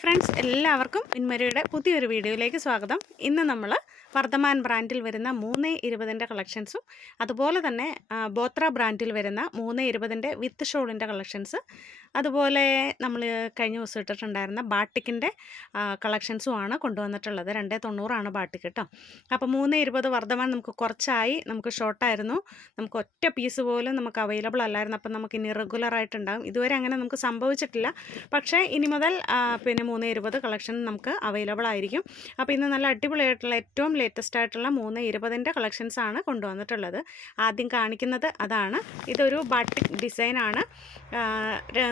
Hi friends എല്ലാവർക്കും മിൻമരയുടെ പുതിയൊരു വീഡിയോയിലേക്ക് സ്വാഗതം. ഇന്ന് നമ്മൾ വർദ്ധമാൻ ബ്രാൻഡിൽ വരുന്ന മൂന്ന് ഇരുപതിന്റെ കളക്ഷൻസും അതുപോലെ തന്നെ ബോത്ര ബ്രാൻഡിൽ വരുന്ന മൂന്ന് ഇരുപതിന്റെ വിത്ത് ഷോളിന്റെ കളക്ഷൻസ് അതുപോലെ നമ്മൾ കഴിഞ്ഞ ദിവസം ഇട്ടിട്ടുണ്ടായിരുന്ന ബാട്ടിക്കിന്റെ കളക്ഷൻസും ആണ് കൊണ്ടുവന്നിട്ടുള്ളത്. രണ്ടേ തൊണ്ണൂറാണ് ബാട്ടിക്ക് കേട്ടോ അപ്പോൾ മൂന്ന് ഇരുപത് വർദ്ധമാൻ നമുക്ക് കുറച്ചായി നമുക്ക് ഷോർട്ടായിരുന്നു നമുക്ക് ഒറ്റ പീസ് പോലും നമുക്ക് അവൈലബിൾ അല്ലായിരുന്നു. അപ്പം നമുക്ക് ഇനി റെഗുലറായിട്ടുണ്ടാകും ഇതുവരെ അങ്ങനെ നമുക്ക് സംഭവിച്ചിട്ടില്ല. പക്ഷേ ഇനി മുതൽ പിന്നെ മൂന്ന് ഇരുപത് കളക്ഷൻ നമുക്ക് അവൈലബിൾ ആയിരിക്കും. അപ്പോൾ ഇന്ന് നല്ല അടിപൊളിയായിട്ടുള്ള ഏറ്റവും ലേറ്റസ്റ്റ് ആയിട്ടുള്ള മൂന്ന് ഇരുപതിന്റെ ആണ് കൊണ്ടുവന്നിട്ടുള്ളത്. ആദ്യം കാണിക്കുന്നത് അതാണ്. ഇതൊരു ബാട്ടിക് ഡിസൈനാണ്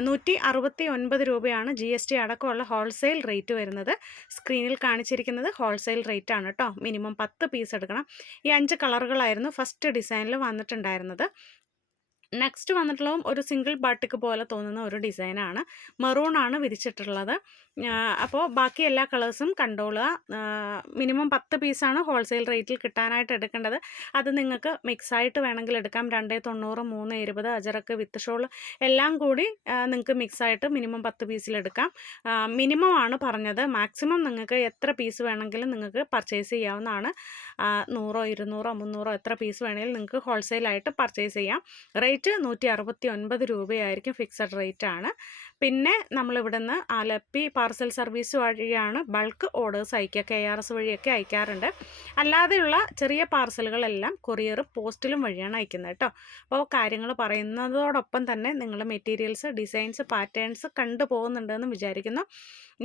നൂറ്റി അറുപത്തി ഒൻപത് രൂപയാണ് ജി എസ് ടി അടക്കമുള്ള ഹോൾസെയിൽ റേറ്റ് വരുന്നത്. സ്ക്രീനിൽ കാണിച്ചിരിക്കുന്നത് ഹോൾസെയിൽ റേറ്റ് ആണ് കേട്ടോ മിനിമം പത്ത് പീസ് എടുക്കണം. ഈ അഞ്ച് കളറുകളായിരുന്നു ഫസ്റ്റ് ഡിസൈനിൽ വന്നിട്ടുണ്ടായിരുന്നത്. നെക്സ്റ്റ് വന്നിട്ടുള്ളതും ഒരു സിംഗിൾ ബാട്ടിക്ക് പോലെ തോന്നുന്ന ഒരു ഡിസൈനാണ് മെറൂൺ ആണ് വിരിച്ചിട്ടുള്ളത്. അപ്പോൾ ബാക്കി എല്ലാ കളേഴ്സും കണ്ടോളുക മിനിമം പത്ത് പീസാണ് ഹോൾസെയിൽ റേറ്റിൽ കിട്ടാനായിട്ട് എടുക്കേണ്ടത്. അത് നിങ്ങൾക്ക് മിക്സായിട്ട് വേണമെങ്കിൽ എടുക്കാം. രണ്ടേ തൊണ്ണൂറ് മൂന്ന് ഇരുപത് അജറക്ക് വിത്ത് ഷോൾ എല്ലാം കൂടി നിങ്ങൾക്ക് മിക്സായിട്ട് മിനിമം പത്ത് പീസിലെടുക്കാം മിനിമം ആണ് പറഞ്ഞത്. മാക്സിമം നിങ്ങൾക്ക് എത്ര പീസ് വേണമെങ്കിലും നിങ്ങൾക്ക് പർച്ചേസ് ചെയ്യാവുന്നതാണ്. നൂറോ ഇരുന്നൂറോ മുന്നൂറോ എത്ര പീസ് വേണമെങ്കിലും നിങ്ങൾക്ക് ഹോൾസെയിലായിട്ട് പർച്ചേസ് ചെയ്യാം. റേറ്റ് നൂറ്റി അറുപത്തി ഒൻപത് രൂപയായിരിക്കും ഫിക്സഡ് റേറ്റ് ആണ് പിന്നെ നമ്മളിവിടെ നിന്ന് ആലപ്പി പാർസൽ സർവീസ് വഴിയാണ് ബൾക്ക് ഓർഡേഴ്സ് അയക്കുക കെ ആർ എസ് വഴിയൊക്കെ അയക്കാറുണ്ട്. അല്ലാതെയുള്ള ചെറിയ പാർസലുകളെല്ലാം കൊറിയർ പോസ്റ്റിലും വഴിയാണ് അയക്കുന്നത് കേട്ടോ. അപ്പോൾ കാര്യങ്ങൾ പറയുന്നതോടൊപ്പം തന്നെ നിങ്ങൾ മെറ്റീരിയൽസ് ഡിസൈൻസ് പാറ്റേൺസ് കണ്ടു പോകുന്നുണ്ടെന്ന് വിചാരിക്കുന്നു.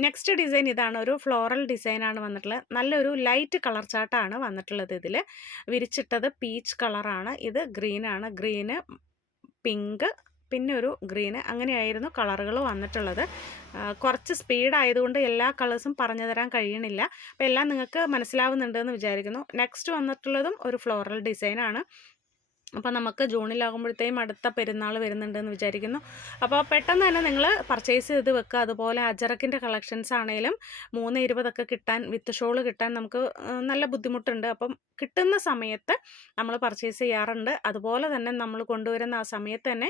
നെക്സ്റ്റ് ഡിസൈൻ ഇതാണ് ഒരു ഫ്ലോറൽ ഡിസൈനാണ് വന്നിട്ടുള്ളത്. നല്ലൊരു ലൈറ്റ് കളർ ചാട്ടാണ് വന്നിട്ടുള്ളത് ഇതിൽ വിരിച്ചിട്ടത് പീച്ച് കളറാണ്. ഇത് ഗ്രീനാണ്. ഗ്രീന് പിങ്ക് പിന്നെ ഒരു ഗ്രീന്. അങ്ങനെയായിരുന്നു കളറുകൾ വന്നിട്ടുള്ളത്. കുറച്ച് സ്പീഡായതുകൊണ്ട് എല്ലാ കളേഴ്സും പറഞ്ഞു തരാൻ കഴിയണില്ല. അപ്പോൾ എല്ലാം നിങ്ങൾക്ക് മനസ്സിലാവുന്നുണ്ടെന്ന് വിചാരിക്കുന്നു. നെക്സ്റ്റ് വന്നിട്ടുള്ളതും ഒരു ഫ്ലോറൽ ഡിസൈനാണ്. അപ്പോൾ നമുക്ക് ജൂണിലാകുമ്പോഴത്തേക്കും അടുത്ത പെരുന്നാൾ വരുന്നുണ്ടെന്ന് വിചാരിക്കുന്നു. അപ്പോൾ പെട്ടെന്ന് തന്നെ നിങ്ങൾ പർച്ചേസ് ചെയ്ത് വെക്കുക. അതുപോലെ അജറക്കിന്റെ കളക്ഷൻസ് ആണെങ്കിലും മൂന്ന് ഇരുപതൊക്കെ കിട്ടാൻ വിത്ത് ഷോൾ കിട്ടാൻ നമുക്ക് നല്ല ബുദ്ധിമുട്ടുണ്ട്. അപ്പം കിട്ടുന്ന സമയത്ത് നമ്മൾ പർച്ചേസ് ചെയ്യാറുണ്ട്. അതുപോലെ തന്നെ നമ്മൾ കൊണ്ടുവരുന്ന ആ സമയത്ത് തന്നെ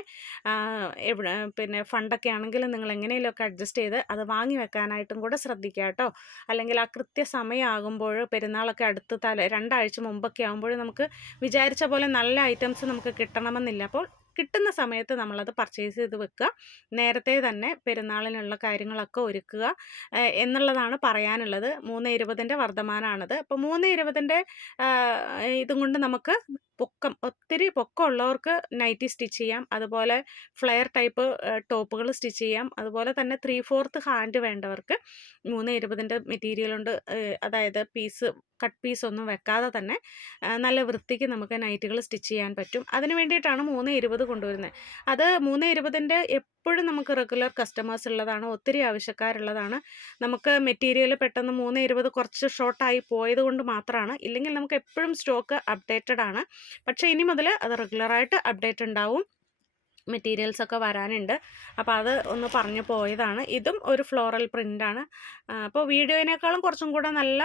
എവിടെ പിന്നെ ഫണ്ടൊക്കെ ആണെങ്കിലും നിങ്ങൾ എങ്ങനെയെങ്കിലുമൊക്കെ അഡ്ജസ്റ്റ് ചെയ്ത് അത് വാങ്ങി വെക്കാനായിട്ടും കൂടെ ശ്രദ്ധിക്കുക കേട്ടോ. അല്ലെങ്കിൽ ആ കൃത്യ സമയമാകുമ്പോൾ പെരുന്നാളൊക്കെ അടുത്ത് തല രണ്ടാഴ്ച മുമ്പൊക്കെ ആകുമ്പോൾ നമുക്ക് വിചാരിച്ച പോലെ നല്ല ഐറ്റംസ് നമുക്ക് കിട്ടണമെന്നില്ല. അപ്പോൾ കിട്ടുന്ന സമയത്ത് നമ്മളത് പർച്ചേസ് ചെയ്ത് വെക്കുക. നേരത്തെ തന്നെ പെരുന്നാളിനുള്ള കാര്യങ്ങളൊക്കെ ഒരുക്കുക എന്നുള്ളതാണ് പറയാനുള്ളത്. മൂന്ന് ഇരുപതിന്റെ വർദ്ധമാനാണത്. അപ്പോൾ മൂന്ന് ഇരുപതിന്റെ ഇതും കൊണ്ട് നമുക്ക് പൊക്കം ഒത്തിരി പൊക്കമുള്ളവർക്ക് നൈറ്റി സ്റ്റിച്ച് ചെയ്യാം. അതുപോലെ ഫ്ലെയർ ടൈപ്പ് ടോപ്പുകൾ സ്റ്റിച്ച് ചെയ്യാം. അതുപോലെ തന്നെ ത്രീ ഫോർത്ത് ഹാൻഡ് വേണ്ടവർക്ക് മൂന്ന് ഇരുപതിന്റെ മെറ്റീരിയൽ കൊണ്ട് അതായത് പീസ് കട്ട് പീസ് ഒന്നും വെക്കാതെ തന്നെ നല്ല വൃത്തിക്ക് നമുക്ക് നൈറ്റുകൾ സ്റ്റിച്ച് ചെയ്യാൻ പറ്റും. അതിന് വേണ്ടിയിട്ടാണ് മൂന്ന് ഇരുപത് കൊണ്ടുവരുന്നത്. അത് മൂന്ന് ഇരുപതിന്റെ എപ്പോഴും നമുക്ക് റെഗുലർ കസ്റ്റമേഴ്സ് ഉള്ളതാണ് ഒത്തിരി ആവശ്യക്കാരുള്ളതാണ്. നമുക്ക് മെറ്റീരിയൽ പെട്ടെന്ന് മൂന്ന് ഇരുപത് കുറച്ച് ഷോർട്ടായി പോയത് കൊണ്ട് മാത്രമാണ്. ഇല്ലെങ്കിൽ നമുക്ക് എപ്പോഴും സ്റ്റോക്ക് അപ്ഡേറ്റഡ് ആണ്. പക്ഷേ ഇനി മുതൽ അത് റെഗുലറായിട്ട് അപ്ഡേറ്റ് ഉണ്ടാവും. മെറ്റീരിയൽസ് ഒക്കെ വരാനുണ്ട്. അപ്പോൾ അത് ഒന്ന് പറഞ്ഞു പോയതാണ്. ഇതും ഒരു ഫ്ലോറൽ പ്രിന്റാണ്. അപ്പോൾ വീഡിയോയിനേക്കാളും കുറച്ചും കൂടെ നല്ല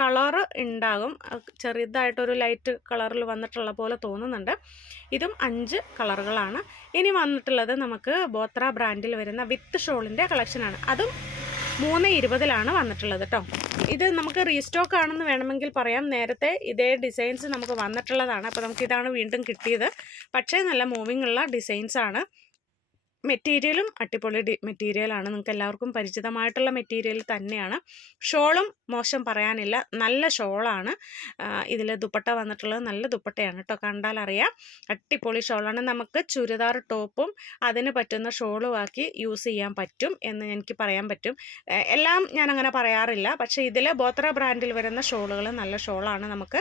കളറ് ഉണ്ടാകും ചെറുതായിട്ടൊരു ലൈറ്റ് കളറിൽ വന്നിട്ടുള്ള പോലെ തോന്നുന്നുണ്ട്. ഇതും അഞ്ച് കളറുകളാണ്. ഇനി വന്നിട്ടുള്ളത് നമുക്ക് ബോത്ര ബ്രാൻഡിൽ വരുന്ന വിത്ത് ഷോളിന്റെ കളക്ഷനാണ് അതും മൂന്ന് ഇരുപതിലാണ് വന്നിട്ടുള്ളത് കേട്ടോ ഇത് നമുക്ക് റീസ്റ്റോക്ക് ആണെന്ന് വേണമെങ്കിൽ പറയാം. നേരത്തെ ഇതേ ഡിസൈൻസ് നമുക്ക് വന്നിട്ടുള്ളതാണ്. അപ്പോൾ നമുക്കിതാണ് വീണ്ടും കിട്ടിയത്. പക്ഷേ നല്ല മൂവിങ് ഉള്ള ഡിസൈൻസ് ആണ്. മെറ്റീരിയലും അടിപൊളി മെറ്റീരിയലാണ് നിങ്ങൾക്ക് എല്ലാവർക്കും പരിചിതമായിട്ടുള്ള മെറ്റീരിയൽ തന്നെയാണ്. ഷോളും മോശം പറയാനില്ല. നല്ല ഷോളാണ്. ഇതിൽ ദുപ്പട്ട വന്നിട്ടുള്ളത് നല്ല ദുപ്പട്ടയാണ് കേട്ടോ കണ്ടാൽ അറിയാം അടിപൊളി ഷോളാണ്. നമുക്ക് ചുരിദാർ ടോപ്പും അതിന് പറ്റുന്ന ഷോളും ആക്കി യൂസ് ചെയ്യാൻ പറ്റും എന്ന് എനിക്ക് പറയാൻ പറ്റും. എല്ലാം ഞാൻ അങ്ങനെ പറയാറില്ല. പക്ഷേ ഇതിൽ ബോത്ര ബ്രാൻഡിൽ വരുന്ന ഷോളുകൾ നല്ല ഷോളാണ്. നമുക്ക്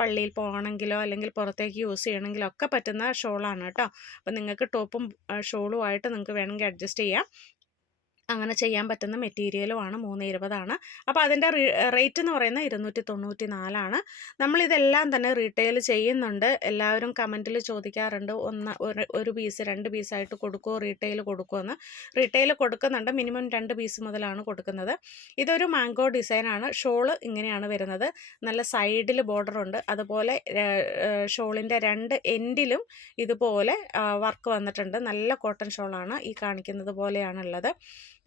പള്ളിയിൽ പോകണമെങ്കിലോ അല്ലെങ്കിൽ പുറത്തേക്ക് യൂസ് ചെയ്യണമെങ്കിലോ ഒക്കെ പറ്റുന്ന ഷോളാണ് കേട്ടോ അപ്പോൾ നിങ്ങൾക്ക് ടോപ്പും ഷോളും ആയിട്ട് നിങ്ങൾക്ക് വേണമെങ്കിൽ അഡ്ജസ്റ്റ് ചെയ്യാം. അങ്ങനെ ചെയ്യാൻ പറ്റുന്ന മെറ്റീരിയലും ആണ് മൂന്ന് ഇരുപതാണ് അപ്പോൾ അതിന്റെ റേറ്റ് എന്ന് പറയുന്നത് ഇരുന്നൂറ്റി തൊണ്ണൂറ്റി നാലാണ് നമ്മളിതെല്ലാം തന്നെ റീറ്റെയിൽ ചെയ്യുന്നുണ്ട്. എല്ലാവരും കമന്റിൽ ചോദിക്കാറുണ്ട് ഒന്ന് ഒരു പീസ് രണ്ട് പീസായിട്ട് കൊടുക്കുമോ റീറ്റെയിൽ കൊടുക്കുമോ എന്ന് റീറ്റെയിൽ കൊടുക്കുന്നുണ്ട് മിനിമം രണ്ട് പീസ് മുതലാണ് കൊടുക്കുന്നത്. ഇതൊരു മാംഗോ ഡിസൈനാണ്. ഷോൾ ഇങ്ങനെയാണ് വരുന്നത്. നല്ല സൈഡിൽ ബോർഡർ ഉണ്ട് അതുപോലെ ഷോളിന്റെ രണ്ട് എൻഡിലും ഇതുപോലെ വർക്ക് വന്നിട്ടുണ്ട്. നല്ല കോട്ടൺ ഷോളാണ് ഈ കാണിക്കുന്നത് പോലെയാണുള്ളത്.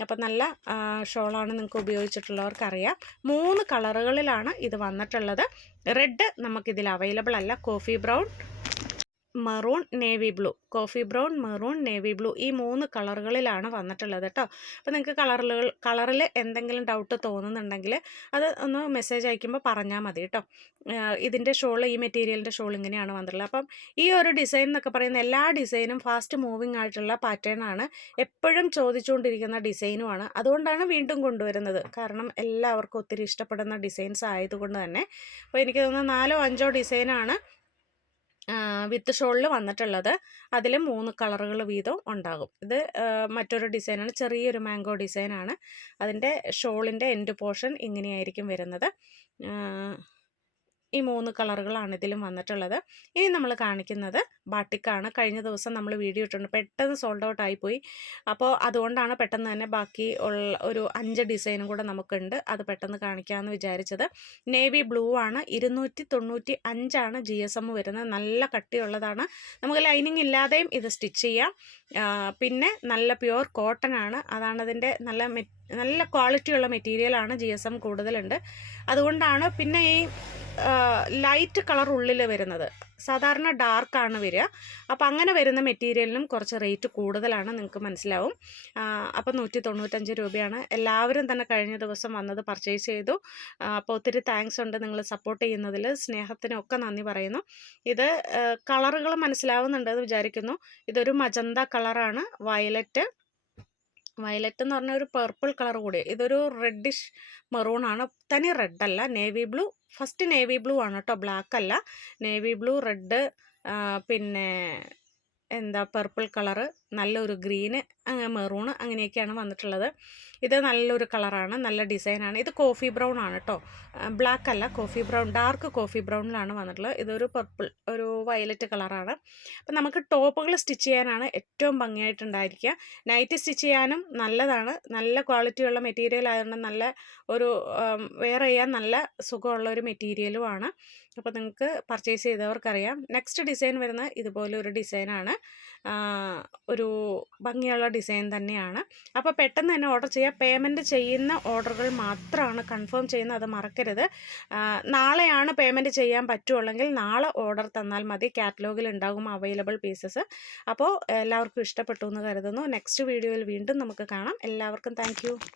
അപ്പം നല്ല ഷോളാണ് നിങ്ങൾക്ക് ഉപയോഗിച്ചിട്ടുള്ളവർക്കറിയാം. മൂന്ന് കളറുകളിലാണ് ഇത് വന്നിട്ടുള്ളത്. റെഡ് നമുക്കിതിൽ അവൈലബിൾ അല്ല. Coffee brown maroon navy blue coffee brown maroon navy blue ഈ മൂന്ന് കളറുകളിലാണ് വന്നിട്ടുള്ളത് കേട്ടോ അപ്പോൾ നിങ്ങൾക്ക് കളറുകൾ കളറിൽ എന്തെങ്കിലും ഡൗട്ട് തോന്നുന്നുണ്ടെങ്കിൽ അത് ഒന്ന് മെസ്സേജ് അയക്കുമ്പോൾ പറഞ്ഞാൽ മതി കേട്ടോ ഇതിന്റെ ഷോൾ ഈ മെറ്റീരിയലിന്റെ ഷോൾ ഇങ്ങനെയാണ് വന്നിട്ടുള്ളത്. അപ്പം ഈ ഒരു ഡിസൈൻ എന്നൊക്കെ പറയുന്ന എല്ലാ ഡിസൈനും ഫാസ്റ്റ് മൂവിങ് ആയിട്ടുള്ള പാറ്റേൺ ആണ്. എപ്പോഴും ചോദിച്ചുകൊണ്ടിരിക്കുന്ന ഡിസൈനുമാണ് അതുകൊണ്ടാണ് വീണ്ടും കൊണ്ടുവരുന്നത്. കാരണം എല്ലാവർക്കും ഒത്തിരി ഇഷ്ടപ്പെടുന്ന ഡിസൈൻസ് ആയതുകൊണ്ട് തന്നെ. അപ്പോൾ എനിക്ക് തോന്നുന്നു നാലോ അഞ്ചോ ഡിസൈനാണ് വിത്ത് ഷോളിൽ വന്നിട്ടുള്ളത്. അതിൽ മൂന്ന് കളറുകൾ വീതം ഉണ്ടാകും. ഇത് മറ്റൊരു ഡിസൈനാണ്. ചെറിയൊരു മാംഗോ ഡിസൈനാണ്. അതിന്റെ ഷോളിന്റെ എൻഡ് പോർഷൻ ഇങ്ങനെയായിരിക്കും വരുന്നത്. ഈ മൂന്ന് കളറുകളാണ് ഇതിലും വന്നിട്ടുള്ളത്. ഇനി നമ്മൾ കാണിക്കുന്നത് ബാട്ടിക്കാണ്. കഴിഞ്ഞ ദിവസം നമ്മൾ വീഡിയോ ഇട്ടിട്ടുണ്ട്. പെട്ടെന്ന് സോൾഡ് ഔട്ട് ആയിപ്പോയി. അപ്പോൾ അതുകൊണ്ടാണ് പെട്ടെന്ന് തന്നെ ബാക്കി ഉള്ള ഒരു അഞ്ച് ഡിസൈനും കൂടെ നമുക്കുണ്ട്. അത് പെട്ടെന്ന് കാണിക്കാമെന്ന് വിചാരിച്ചത്. നേവി ബ്ലൂ ആണ്. ഇരുന്നൂറ്റി തൊണ്ണൂറ്റി അഞ്ചാണ് ജി എസ് എം വരുന്നത്. നല്ല കട്ടിയുള്ളതാണ്. നമുക്ക് ലൈനിങ് ഇല്ലാതെയും ഇത് സ്റ്റിച്ച് ചെയ്യാം. പിന്നെ നല്ല പ്യുവർ കോട്ടൺ ആണ്. അതാണ് അതിന്റെ നല്ല നല്ല ക്വാളിറ്റിയുള്ള മെറ്റീരിയലാണ് ജി എസ് എം കൂടുതലുണ്ട്. അതുകൊണ്ടാണ് പിന്നെ ഈ ലൈറ്റ് കളർ ഉള്ളിൽ വരുന്നത്. സാധാരണ ഡാർക്കാണ് വരിക. അപ്പോൾ അങ്ങനെ വരുന്ന മെറ്റീരിയലിനും കുറച്ച് റേറ്റ് കൂടുതലാണ് നിങ്ങൾക്ക് മനസ്സിലാവും. അപ്പോൾ നൂറ്റി തൊണ്ണൂറ്റഞ്ച് രൂപയാണ്. എല്ലാവരും തന്നെ കഴിഞ്ഞ ദിവസം വന്നത് പർച്ചേസ് ചെയ്തു. അപ്പോൾ ഒത്തിരി താങ്ക്സ് ഉണ്ട് നിങ്ങൾ സപ്പോർട്ട് ചെയ്യുന്നതിൽ. സ്നേഹത്തിനൊക്കെ നന്ദി പറയുന്നു. ഇത് കളറുകൾ മനസ്സിലാവുന്നുണ്ടെന്ന് വിചാരിക്കുന്നു. ഇതൊരു മജന്ത കളറാണ് വയലറ്റ് വയലറ്റ് എന്ന് പറഞ്ഞ ഒരു പർപ്പിൾ കളർ കൂടി. ഇതൊരു റെഡിഷ് മെറൂൺ ആണ്. തനി റെഡ് അല്ല navy blue first navy blue ആണ് കേട്ടോ. ബ്ലാക്ക് അല്ല. നേവി ബ്ലൂ റെഡ് പിന്നെ എന്താ പർപ്പിൾ കളറ്. നല്ലൊരു ഗ്രീന് മെറൂണ് അങ്ങനെയൊക്കെയാണ് വന്നിട്ടുള്ളത്. ഇത് നല്ലൊരു കളറാണ് നല്ല ഡിസൈനാണ്. ഇത് കോഫി ബ്രൗൺ ആണ് കേട്ടോ ബ്ലാക്ക് അല്ല കോഫി ബ്രൗൺ ഡാർക്ക് കോഫി ബ്രൗണിലാണ് വന്നിട്ടുള്ളത്. ഇതൊരു പർപ്പിൾ ഒരു വയലറ്റ് കളറാണ്. അപ്പം നമുക്ക് ടോപ്പുകൾ സ്റ്റിച്ച് ചെയ്യാനാണ് ഏറ്റവും ഭംഗിയായിട്ടുണ്ടായിരിക്കുക. നൈറ്റ് സ്റ്റിച്ച് ചെയ്യാനും നല്ലതാണ്. നല്ല ക്വാളിറ്റിയുള്ള മെറ്റീരിയൽ ആയതുകൊണ്ട് നല്ല ഒരു വെയർ ചെയ്യാൻ നല്ല സുഖമുള്ള ഒരു മെറ്റീരിയലുമാണ്. അപ്പോൾ നിങ്ങൾക്ക് പർച്ചേസ് ചെയ്തവർക്കറിയാം. നെക്സ്റ്റ് ഡിസൈൻ വരുന്നത് ഇതുപോലെ ഒരു ഡിസൈനാണ് ഒരു ഭംഗിയുള്ള ഡിസൈൻ തന്നെയാണ്. അപ്പോൾ പെട്ടെന്ന് തന്നെ ഓർഡർ ചെയ്യുക പേയ്മെന്റ് ചെയ്യുന്ന ഓർഡറുകൾ മാത്രമാണ് കൺഫേം ചെയ്യുന്നത് അത് മറക്കരുത്. നാളെയാണ് പേയ്മെന്റ് ചെയ്യാൻ പറ്റുള്ളെങ്കിൽ നാളെ ഓർഡർ തന്നാൽ മതി. കാറ്റലോഗിൽ ഉണ്ടാകും അവൈലബിൾ പീസസ്. അപ്പോൾ എല്ലാവർക്കും ഇഷ്ടപ്പെട്ടു എന്ന് കരുതുന്നു. നെക്സ്റ്റ് വീഡിയോയിൽ വീണ്ടും നമുക്ക് കാണാം. എല്ലാവർക്കും താങ്ക്